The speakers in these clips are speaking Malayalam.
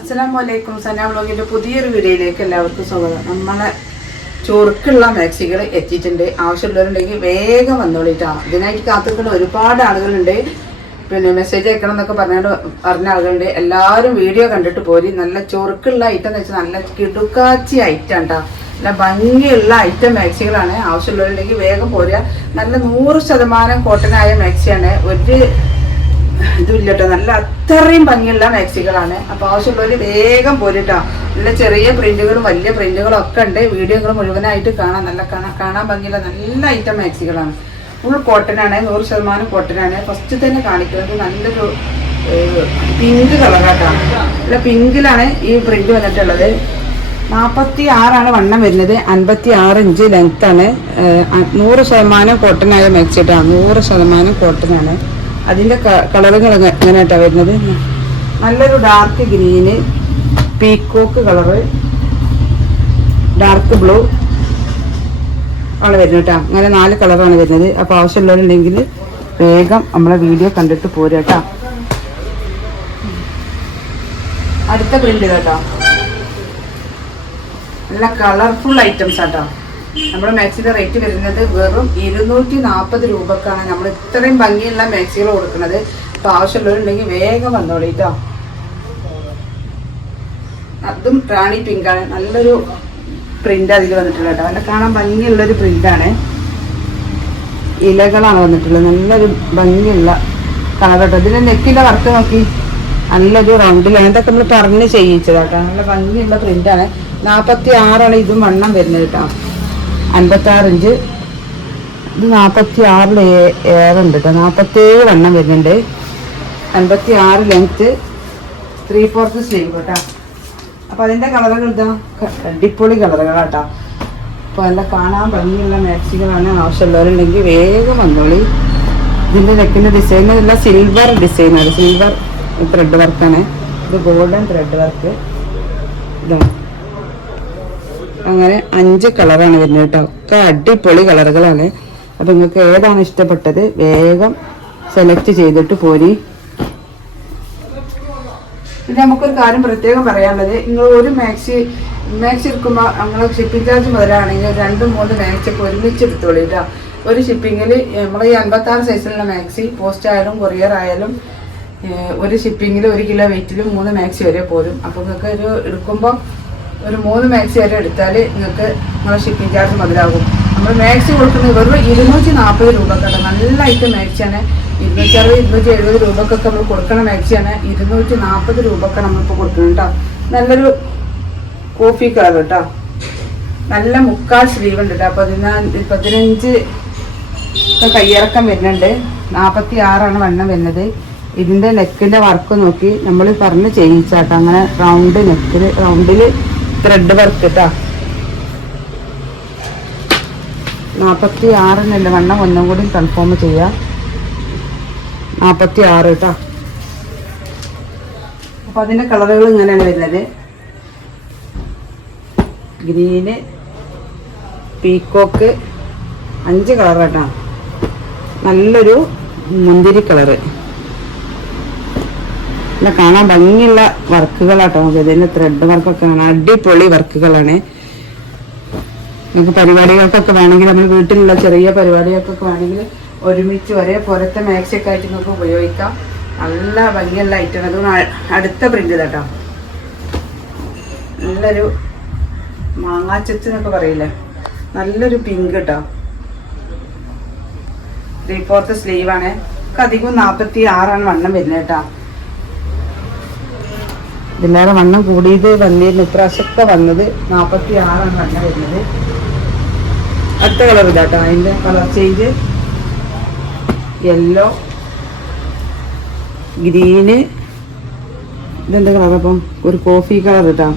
അസ്സലാമലൈക്കും. സന വ്ലോഗിന്റെ പുതിയൊരു വീഡിയോയിലേക്ക് എല്ലാവർക്കും സ്വാഗതം. നമ്മളെ ചൊറുക്കുള്ള മാക്സികൾ എത്തിയിട്ടുണ്ട്. ആവശ്യമുള്ളവരുണ്ടെങ്കിൽ വേഗം വന്നോളിട്ടാ. ഇതിനായിട്ട് കാത്തിരിക്കുന്ന ഒരുപാട് ആളുകളുണ്ട്. പിന്നെ മെസ്സേജ് അയക്കണം എന്നൊക്കെ പറഞ്ഞ ആളുകളുണ്ട്. എല്ലാവരും വീഡിയോ കണ്ടിട്ട് പോരി. നല്ല ചൊറുക്കുള്ള ഐറ്റം എന്ന് വെച്ചാൽ നല്ല കിടുക്കാച്ചി ഐറ്റം ഉണ്ടാ. നല്ല ഭംഗിയുള്ള ഐറ്റം മാക്സികളാണ്. ആവശ്യമുള്ളവരുണ്ടെങ്കിൽ വേഗം പോരുക. നല്ല 100% കോട്ടനായ മാക്സിയാണ്. ഒരു ഇതുമില്ല കേട്ടോ. നല്ല അത്രയും ഭംഗിയുള്ള മാക്സികളാണ്. അപ്പോൾ ആവശ്യമുള്ളവർ വേഗം പോരിട്ടോ. നല്ല ചെറിയ പ്രിന്റുകളും വലിയ പ്രിന്റുകളും ഒക്കെ ഉണ്ട്. വീഡിയോകൾ മുഴുവനായിട്ട് നല്ല കാണാൻ ഭംഗിയുള്ള നല്ല ഐറ്റം മാക്സികളാണ്. ഫുൾ കോട്ടനാണ്, 100% കോട്ടനാണ്. ഫസ്റ്റ് തന്നെ കാണിക്കുന്നത് നല്ലൊരു പിങ്ക് കളറാട്ടോ. നല്ല പിങ്കിലാണ് ഈ പ്രിന്റ് വന്നിട്ടുള്ളത്. 46 വണ്ണം വരുന്നത്, 56 ഇഞ്ച് ലെങ്ത് ആണ്. 100% കോട്ടനായ മാക്സിട്ടാ. 100% കോട്ടനാണ്. അതിൻ്റെ കളറുകൾ എങ്ങനെയായിട്ടാ വരുന്നത്? നല്ലൊരു dark green, peacock colour, dark blue ആണ് വരുന്നത് കേട്ടോ. അങ്ങനെ 4 കളറാണ് വരുന്നത്. അപ്പോൾ ആവശ്യമുള്ളവരുണ്ടെങ്കിൽ വേഗം നമ്മളെ വീഡിയോ കണ്ടിട്ട് പോരുക കേട്ടോ. അടുത്ത പ്രിന്റ് കേട്ടോ. നല്ല കളർഫുൾ ഐറ്റംസ് ആട്ടോ. നമ്മുടെ മാക്സിയുടെ റേറ്റ് വരുന്നത് വെറും 240 രൂപക്കാണ് നമ്മൾ ഇത്രയും ഭംഗിയുള്ള മാക്സികൾ കൊടുക്കുന്നത്. അപ്പോൾ ആവശ്യമുള്ളവരുണ്ടെങ്കിൽ വേഗം വന്നോളിട്ടോ. അതും റാണി പിങ്കാണ്. നല്ലൊരു പ്രിന്റ് അതിൽ വന്നിട്ടുള്ളത് കേട്ടോ. നല്ല കാണാൻ ഭംഗിയുള്ളൊരു പ്രിന്റാണ്. ഇലകളാണ് വന്നിട്ടുള്ളത്. നല്ലൊരു ഭംഗിയുള്ള കളർ കേട്ടോ. ഇതിൻ്റെ നെക്കിൻ്റെ വർക്ക് നോക്കി നല്ലൊരു റൗണ്ടിലാണ്. ഇതൊക്കെ നമ്മൾ പറഞ്ഞ് ചെയ്യിച്ചതാട്ടോ. നല്ല ഭംഗിയുള്ള പ്രിന്റാണ്. 46 ഇതും വണ്ണം വരുന്നത് കേട്ടോ. 56 ഇഞ്ച്. ഇത് 46 ഏറുണ്ട് കേട്ടോ. 47 വണ്ണം വരുന്നുണ്ട്. 56 ലെങ്ത്ത്, 3/4 സ്ലീവ് കേട്ടോ. അപ്പോൾ അതിൻ്റെ കളറുകൾ ഇതാ അടിപൊളി കളറുകളാട്ടോ. അപ്പോൾ നല്ല കാണാൻ ഭംഗിയുള്ള മാക്സികളാണ്. ആവശ്യമുള്ളവരുണ്ടെങ്കിൽ വേഗം വന്നോളി. ഇതിൻ്റെ നെക്കിൻ്റെ ഡിസൈൻ എല്ലാം സിൽവർ ഡിസൈനാണ്. സിൽവർ ത്രെഡ് വർക്കാണ്. ഇത് ഗോൾഡൻ ത്രെഡ് വർക്ക്. ഇതാണ്. അങ്ങനെ 5 കളറാണ് വരുന്നത് കേട്ടോ. ഒക്കെ അടിപൊളി കളറുകളാണ്. അപ്പം നിങ്ങൾക്ക് ഏതാണ് ഇഷ്ടപ്പെട്ടത് വേഗം സെലക്ട് ചെയ്തിട്ട് പോരി. പിന്നെ നമുക്കൊരു കാര്യം പ്രത്യേകം പറയാനുള്ളത്, നിങ്ങൾ ഒരു മാക്സി എടുക്കുമ്പോൾ നമ്മൾ ഷിപ്പിംഗ് ചാർജ് മുതലാണെങ്കിൽ 2-3 മാക്സിയൊക്കെ ഒരുമിച്ച് എടുത്തോളൂ കേട്ടോ. ഒരു ഷിപ്പിങ്ങിൽ നമ്മൾ ഈ 56 സൈസിലുള്ള മാക്സി പോസ്റ്റ് ആയാലും കൊറിയർ ആയാലും ഒരു ഷിപ്പിങ്ങിൽ 1 കിലോ വെയിറ്റിലും 3 മാക്സി വരെ പോരും. അപ്പോൾ നിങ്ങൾക്ക് എടുക്കുമ്പോൾ ഒരു 3 മാക്സി വരെ എടുത്താൽ നിങ്ങൾക്ക് നിങ്ങളുടെ ഷിപ്പിംഗ് ചാർജ് മുതലാകും. നമ്മൾ മാക്സി കൊടുക്കുന്നത് വെറും 240 രൂപക്കാണ്. നല്ല ഐറ്റം മാക്സിയാണ്. 260-270 രൂപക്കൊക്കെ നമ്മൾ കൊടുക്കുന്ന മാക്സിയാണ്. 240 രൂപക്കാണ് നമ്മളിപ്പോൾ കൊടുക്കുന്നത് കേട്ടോ. നല്ലൊരു കോഫി കളർ കേട്ടോ. നല്ല മുക്കാൽ സ്ലീവ് ഉണ്ട് കേട്ടോ. 15 കയ്യിറക്കം വരുന്നുണ്ട്. 46 വണ്ണം വരുന്നത്. ഇതിൻ്റെ നെക്കിൻ്റെ വർക്ക് നോക്കി നമ്മൾ പറഞ്ഞ് ചെയ്യിച്ചാട്ടോ. അങ്ങനെ റൗണ്ടിൽ ത്രെഡ് വർക്ക് കേട്ടോ. 46 വണ്ണം ഒന്നും കൂടി കൺഫേം ചെയ്യാം. 46 കേട്ടോ. അപ്പോൾ അതിൻ്റെ കളറുകൾ ഇങ്ങനെയാണ് വരുന്നത്. ഗ്രീന്, പീക്കോക്ക്, 5 കളർ കേട്ടോ. നല്ലൊരു മുന്തിരി കളറ്. പിന്നെ കാണാൻ ഭംഗിയുള്ള വർക്കുകളാട്ടോ. ഇതിൻ്റെ ത്രെഡ് വർക്കൊക്കെ ആണ്. അടിപൊളി വർക്കുകളാണ്. നമുക്ക് പരിപാടികൾക്കൊക്കെ വേണമെങ്കിൽ, നമ്മൾ വീട്ടിലുള്ള ചെറിയ പരിപാടികൾക്കൊക്കെ വേണമെങ്കിൽ ഒരുമിച്ച് ഒരേ പോലത്തെ മാക്സിയൊക്കെ ആയിട്ട് നമുക്ക് ഉപയോഗിക്കാം. നല്ല ഭംഗിയുള്ള ഐറ്റം. അത് അടുത്ത പ്രിന്റ് കേട്ടോ. നല്ലൊരു മാങ്ങാച്ചെച്ച് എന്നൊക്കെ പറയില്ലേ, നല്ലൊരു പിങ്ക് കേട്ടോ. 3/4 സ്ലീവാണ്. അധികം 46 വണ്ണം വരുന്നത് കേട്ടോ. ഇതിലേറെ വണ്ണം കൂടിയത് വന്നിരുന്നു. ഇപ്രാവശ്യമൊക്കെ വന്നത് 46 വണ്ണം വരുന്നത്. അടുത്ത കളർ ഇതാട്ടോ. അതിൻ്റെ കളർ ചേഞ്ച് യെല്ലോ, ഗ്രീന്, ഇതെന്താ കളർ? അപ്പം ഒരു കോഫി കളർ കേട്ടോ.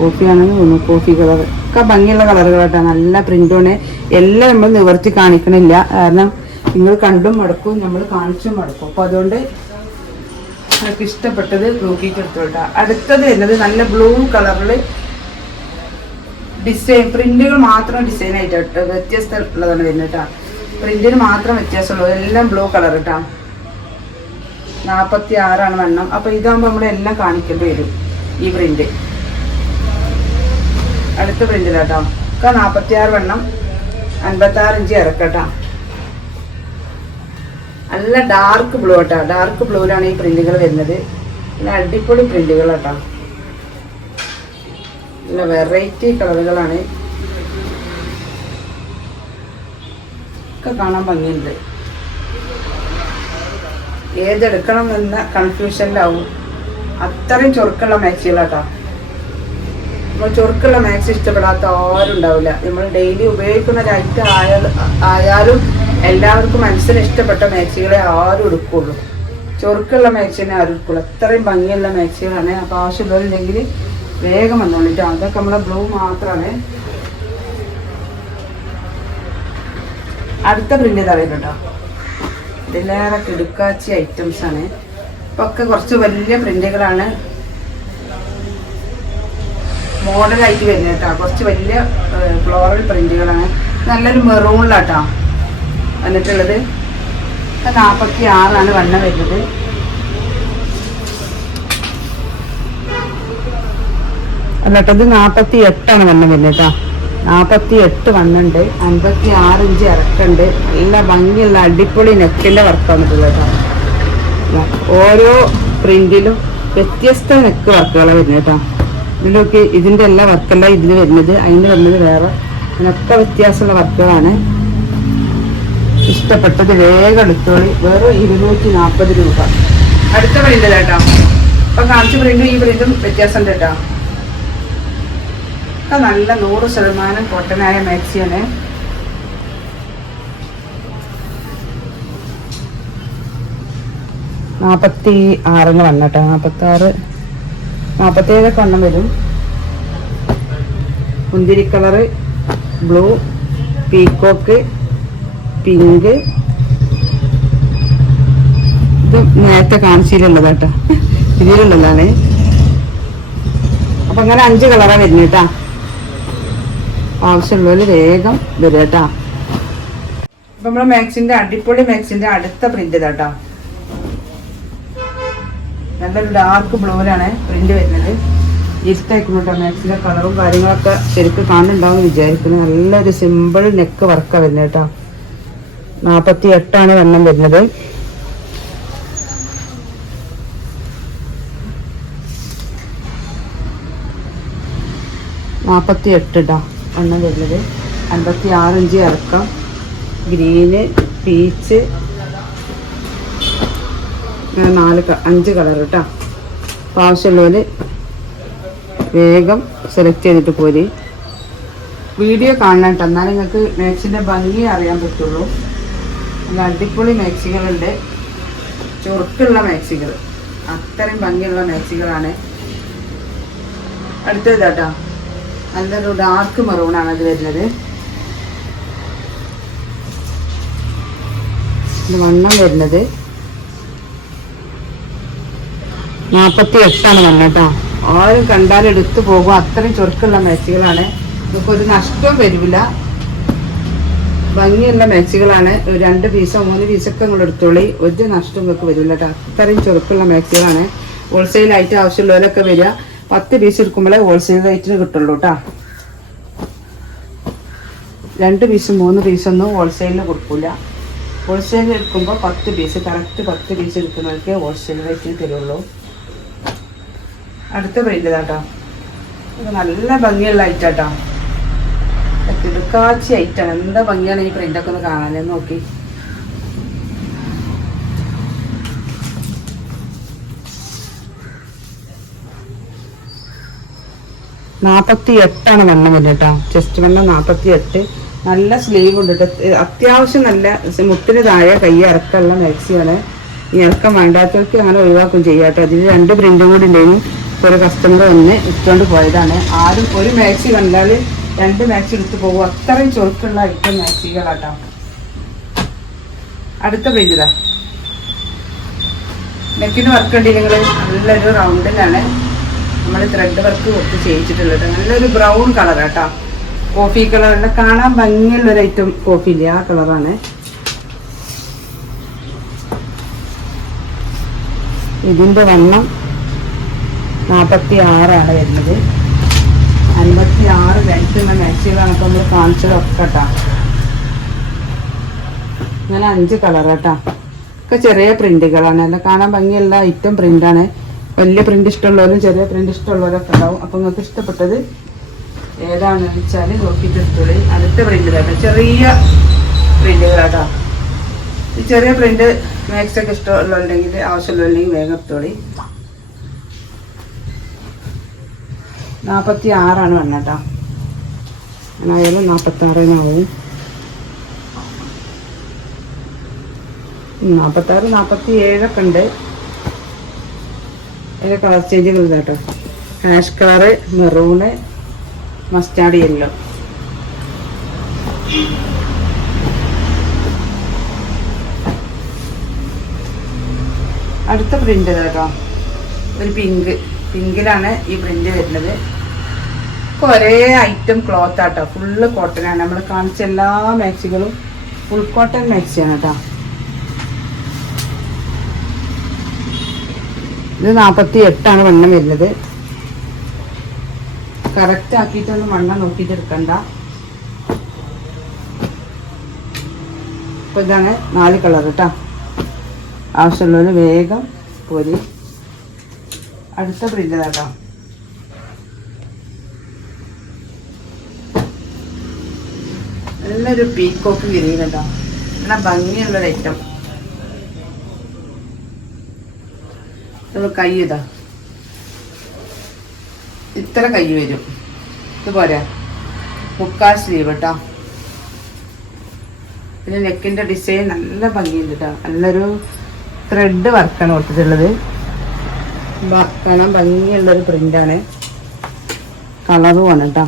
കോഫിയാണെന്ന് തോന്നുന്നു. കോഫി കളർ ഒക്കെ ഭംഗിയുള്ള കളറുകൾ കേട്ടോ. നല്ല പ്രിന്റാണ്. എല്ലാം നമ്മൾ നിവർത്തി കാണിക്കണില്ല. കാരണം നിങ്ങൾ കണ്ടും മടക്കും, നമ്മൾ കാണിച്ചും മടക്കും. അപ്പോൾ അതുകൊണ്ട് എനിക്ക് ഇഷ്ടപ്പെട്ടത് നോക്കിയിട്ടെടുത്തോട്ടാ. അടുത്തത് വരുന്നത് നല്ല ബ്ലൂ കളറിൽ ഡിസൈൻ, പ്രിന്റുകൾ മാത്രം ഡിസൈൻ ആയിട്ട് വ്യത്യസ്തം ഉള്ളതാണ് വരുന്നത് കേട്ടോ. പ്രിന്റിന് മാത്രം വ്യത്യാസമുള്ളത്. എല്ലാം ബ്ലൂ കളർ കേട്ടോ. 46 വണ്ണം. അപ്പോൾ ഇതാകുമ്പോൾ നമ്മളെല്ലാം കാണിക്കേണ്ടി വരും. ഈ പ്രിന്റ്. അടുത്ത പ്രിന്റിലാട്ടോ ഒക്കെ 46 വണ്ണം 56 ഇഞ്ച് ഇറക്കട്ടോ. നല്ല ഡാർക്ക് ബ്ലൂ കേട്ടോ. ഡാർക്ക് ബ്ലൂവിലാണ് ഈ പ്രിന്റുകൾ വരുന്നത്. നല്ല അടിപൊളി പ്രിന്റുകളാട്ടോ. നല്ല വെറൈറ്റി കളറുകളാണ്. ഒക്കെ കാണാൻ ഭംഗിയുണ്ട്. ഏതെടുക്കണം എന്ന കൺഫ്യൂഷനിലാവും. അത്രയും ചൊറുക്കുള്ള മാക്സികളാട്ടോ. നമ്മൾ ചൊറുക്കുള്ള മാക്സി ഇഷ്ടപ്പെടാത്ത ആരും ഉണ്ടാവില്ല. നമ്മൾ ഡെയിലി ഉപയോഗിക്കുന്ന ഒരു ഐറ്റം ആയാലും എല്ലാവർക്കും മനസ്സിന് ഇഷ്ടപ്പെട്ട മാക്സികളെ ആരും എടുക്കുള്ളൂ. ചൊറുക്കുള്ള മാക്സിനെ ആരും എടുക്കുള്ളൂ. അത്രയും ഭംഗിയുള്ള മാക്സികളാണ്. അപ്പോൾ ആവശ്യമുള്ളവരുണ്ടെങ്കിൽ വേഗം വന്നോളിട്ടോ. അതൊക്കെ നമ്മളെ ബ്ലൂ മാത്രമാണ്. അടുത്ത പ്രിന്റ് തറയും കേട്ടോ. ഇതിലേറെ കിടുക്കാച്ചി ഐറ്റംസ് ആണ്. ഇപ്പൊ ഒക്കെ കുറച്ച് വലിയ പ്രിന്റുകളാണ് മോഡലായിട്ട് വരുന്നത് കേട്ടോ. കുറച്ച് വലിയ ഫ്ലോറൽ പ്രിന്റുകളാണ്. നല്ലൊരു മെറൂണിലാട്ടോ വന്നിട്ടുള്ളത്. 46 വണ്ണം വരുന്നത്. അല്ലട്ടത് 48 വണ്ണം വരുന്നത് കേട്ടോ. 48 വണ്ണുണ്ട്. 56 ഇഞ്ച് ഇറക്കുണ്ട്. നല്ല ഭംഗിയുള്ള അടിപൊളി നെക്കിന്റെ വർക്ക് വന്നിട്ടുള്ളത് കേട്ടോ. ഓരോ പ്രിന്റിലും വ്യത്യസ്ത നെക്ക് വർക്കുകളാണ് വരുന്നത് കേട്ടോ. ഇതിലൊക്കെ ഇതിന്റെ എല്ലാ വർക്കല്ല ഇതിൽ വരുന്നത്. അതിന് വരുന്നത് വേറെ. അതിനൊക്കെ വ്യത്യാസമുള്ള വർക്കുകളാണ്. ഇഷ്ടപ്പെട്ടത് വേഗം എടുത്തോളി. വെറും 240 രൂപ. അടുത്ത പ്രിന്റ് കേട്ടോ. ഇപ്പൊ കാണിച്ച പ്രിന്റും ഈ പ്രിന്റും വ്യത്യാസമുണ്ട് കേട്ടോ. ഒക്കെ നല്ല 100% കോട്ടനായ മാക്സിയാണ്. ാറിന് വന്നട്ടോ. 46 47 വണ്ണം വരും. മുന്തിരി കളറ്, ബ്ലൂ, പീക്കോക്ക്, പിങ്ക്. ഇത് നേരത്തെ കാണിച്ചിട്ടുള്ളത് കേട്ടോ. ഇതിലുള്ളതാണ്. അപ്പൊ അങ്ങനെ 5 കളറാണ് വരുന്നത് കേട്ടാ. ആവശ്യമുള്ളവര് വേഗം വരും കേട്ടാ. അപ്പൊ നമ്മളെ മാക്സിന്റെ അടിപൊളി മാക്സിന്റെ അടുത്ത പ്രിന്റ് കേട്ടോ. നല്ലൊരു ഡാർക്ക് ബ്ലൂവിലാണ് പ്രിന്റ് വരുന്നത്. ഇരുട്ടായിരിക്കും കേട്ടോ. മാക്സിന്റെ കളറും കാര്യങ്ങളൊക്കെ ശരിക്കും കാണുന്നുണ്ടാവും വിചാരിക്കുന്നു. നല്ലൊരു സിമ്പിൾ നെക്ക് വർക്കാണ് വരുന്നത് കേട്ടോ. 48 വണ്ണം വരുന്നത്. കേട്ടോ വണ്ണം വരുന്നത്. 56 ഇഞ്ച് ഇറക്കം. ഗ്രീന്, പീച്ച്, 5 കളർ കേട്ടോ. അപ്പോൾ ആവശ്യമുള്ളവർ വേഗം സെലക്ട് ചെയ്തിട്ട് പോരി. വീഡിയോ കാണണം കേട്ടോ. എന്നാലും നിങ്ങൾക്ക് മാക്സിൻ്റെ ഭംഗി അറിയാൻ പറ്റുള്ളൂ. നല്ല അടിപൊളി മാക്സികളുണ്ട്. ചുറുക്കുള്ള മാക്സികൾ. അത്രയും ഭംഗിയുള്ള മാക്സികളാണ്. അടുത്തത് കേട്ടോ. നല്ലൊരു ഡാർക്ക് മെറൂണാണ് അത് വരുന്നത്. വണ്ണം വരുന്നത് 48 വണ്ണം കേട്ടോ. ആരും കണ്ടാലും എടുത്തു പോകും. അത്രയും ചുരുക്കുള്ള മാക്സികളാണ്. നമുക്കൊരു നഷ്ടവും വരില്ല. ഭംഗിയുള്ള മാക്സികളാണ്. 2 പീസോ 3 പീസൊക്കെ നിങ്ങൾ എടുത്തോളി. ഒരു നഷ്ടവും നിങ്ങൾക്ക് വരില്ല കേട്ടോ. അത്രയും ചുരുക്കുള്ള മാക്സികളാണ്. ഹോൾസെയിലായിട്ട് ആവശ്യമുള്ളവരൊക്കെ വരിക. 10 പീസ് എടുക്കുമ്പോഴേ ഹോൾസെയിൽ റേറ്റിന് കിട്ടുള്ളൂ കേട്ടോ. 2 പീസ് 3 പീസൊന്നും ഹോൾസെയിലിന് കൊടുക്കില്ല. ഹോൾസെയിൽ എടുക്കുമ്പോൾ 10 പീസ് കറക്റ്റ് 10 പീസ് എടുക്കുന്നവർക്ക് ഹോൾസെയിൽ റേറ്റിന് തരുള്ളൂ. അടുത്ത പ്രിന്റ് കേട്ടോ. ഇത് നല്ല ഭംഗിയുള്ള ഐറ്റം കേട്ടോ. കിടുക്കാച്ചി ഐറ്റാണ്. എന്താ ഭംഗിയാണ് ഈ പ്രിന്റൊക്കെ ഒന്ന് കാണാൻ. നോക്കി വണ്ണം വരുന്നത് കേട്ടോ. ചെസ്റ്റ് വണ്ണം 48. നല്ല സ്ലീവ് ഉണ്ട് കേട്ടോ. അത്യാവശ്യം നല്ല മുട്ടിന് താഴെ കൈ ഇറക്കമുള്ള മാക്സിയാണ്. ഈ ഇറക്കം വേണ്ടാത്തവർക്ക് അങ്ങനെ ഒഴിവാക്കും ചെയ്യാം കേട്ടോ. അതിൽ 2 പ്രിന്റും കൂടി ഉണ്ടെങ്കിൽ ഒരു കസ്റ്റമർ ഒന്ന് ഇട്ടുകൊണ്ട് പോയതാണ്. ആരും ഒരു മാക്സി കണ്ടാൽ 2 മാക്സി എടുത്ത് പോകും. അത്രയും ചുരുക്കുള്ള ഐറ്റം മാക്സികളാട്ടോ. അടുത്ത പ്രിന്റിതാ. നെക്കിന് വർക്ക് ഉണ്ട്. നിങ്ങൾ നല്ലൊരു റൗണ്ടിലാണ് നമ്മൾ ത്രെഡ് വർക്ക് കൊടുത്ത് ചെയ്യിച്ചിട്ടുള്ളത്. നല്ലൊരു ബ്രൗൺ കളർ കേട്ടോ. കോഫി കളറിന്റെ കാണാൻ ഭംഗിയുള്ളൊരു ഐറ്റം കോഫി ഇല്ല, ആ കളറാണ്. ഇതിന്റെ വണ്ണം 46 വരുന്നത്. 56 ലെങ്ത്തുള്ള മാക്സികളാണ് ഇപ്പോൾ നമ്മൾ കാണിച്ചതൊക്കെ കേട്ടോ. അങ്ങനെ 5 കളർ കേട്ടോ. ഒക്കെ ചെറിയ പ്രിന്റുകളാണ്, അല്ല കാണാൻ ഭംഗിയുള്ള ഐറ്റം പ്രിന്റാണ്. വലിയ പ്രിന്റ് ഇഷ്ടമുള്ളവരും ചെറിയ പ്രിന്റ് ഇഷ്ടമുള്ളവരൊക്കെ ഉണ്ടാവും. അപ്പോൾ നിങ്ങൾക്ക് ഇഷ്ടപ്പെട്ടത് ഏതാണെന്ന് വെച്ചാൽ നോക്കിയിട്ട് എടുത്തോളി. അടുത്ത പ്രിന്റ് കേട്ടോ, ചെറിയ പ്രിന്റുകളാട്ടോ. ഈ ചെറിയ പ്രിന്റ് മാക്സ് ഒക്കെ ഇഷ്ടമുള്ളവരുണ്ടെങ്കിൽ ആവശ്യമുള്ളവരുണ്ടെങ്കിൽ വേഗം എടുത്തോളി. 46 വണ്ണം കേട്ടോ. അങ്ങനായാലും 46 46 47 ഒക്കെ ഉണ്ട്. അതിൻ്റെ കളർ ചേഞ്ചുകൾ കേട്ടോ. Hash colour, maroon, mustard yellow. അടുത്ത പ്രിന്റ് കേട്ടോ, ഒരു പിങ്കിലാണ് ഈ പ്രിന്റ് വരുന്നത്. ഒരേ ഐറ്റം ക്ലോത്ത് ആട്ടോ, ഫുള്ള് കോട്ടനാണ്. നമ്മൾ കാണിച്ച എല്ലാ മാക്സികളും ഫുൾ കോട്ടൺ മാക്സിയാണ് കേട്ടോ. ഇത് 48 വണ്ണം വരുന്നത്. കറക്റ്റ് ആക്കിയിട്ടൊന്നും വണ്ണം നോക്കിയിട്ട് എടുക്കണ്ട. ഇപ്പൊ ഇതാണ് 4 കളർ കേട്ടോ. ആവശ്യമുള്ളവര് വേഗം പോരി. അടുത്ത പ്രിന്റ് കേട്ടോ, നല്ലൊരു പീക്കോക്ക് ഗ്രീൻ കേട്ടോ. നല്ല ഭംഗിയുള്ളൊരു ഐറ്റം. കൈ ഇതാ ഇത്ര കൈ വരും. ഇതുപോലെ 3/4 സ്ലീവ് കേട്ടോ. പിന്നെ നെക്കിന്റെ ഡിസൈൻ നല്ല ഭംഗിയുണ്ട് കേട്ടോ. നല്ലൊരു ത്രെഡ് വർക്കാണ് കൊടുത്തിട്ടുള്ളത്. കാണാൻ ഭംഗിയുള്ളൊരു പ്രിന്റാണ്. കളറുമാണ് കേട്ടോ.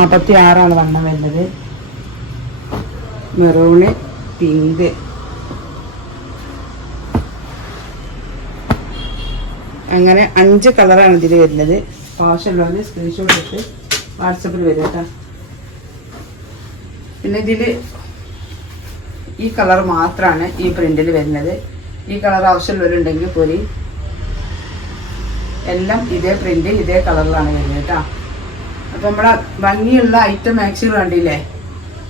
46 വണ്ണം വരുന്നത്. Maroon, pink. അങ്ങനെ 5 കളറാണ് ഇതിൽ വരുന്നത്. ആവശ്യമുള്ളത് സ്ക്രീൻഷോട്ട് ഇട്ട് വാട്സപ്പിൽ വരും കേട്ടോ. പിന്നെ ഇതിൽ ഈ കളർ മാത്രമാണ് ഈ പ്രിന്റിൽ വരുന്നത്. ഈ കളർ ആവശ്യമുള്ളവരുണ്ടെങ്കിൽ പോരി. എല്ലാം ഇതേ പ്രിന്റ് ഇതേ കളറിലാണ് വരുന്നത് കേട്ടോ. അപ്പം നമ്മളെ ഭംഗിയുള്ള ഐറ്റം മാക്സികൾ കണ്ടില്ലേ,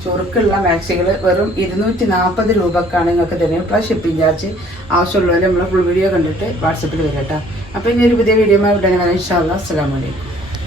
ചുറുക്കുള്ള മാക്സികൾ വെറും 240 രൂപക്കാണ് നിങ്ങൾക്ക് തരുന്നത്. Plus shipping charge. ആവശ്യമുള്ളവർ നമ്മളെ ഫുൾ വീഡിയോ കണ്ടിട്ട് വാട്സപ്പിൽ വരും കേട്ടോ. അപ്പോൾ ഇനി ഒരു പുതിയ വീഡിയോ ഉടനെ വരാം. ഇൻഷാ അല്ലാഹ്. അസ്സലാമു അലൈക്കും.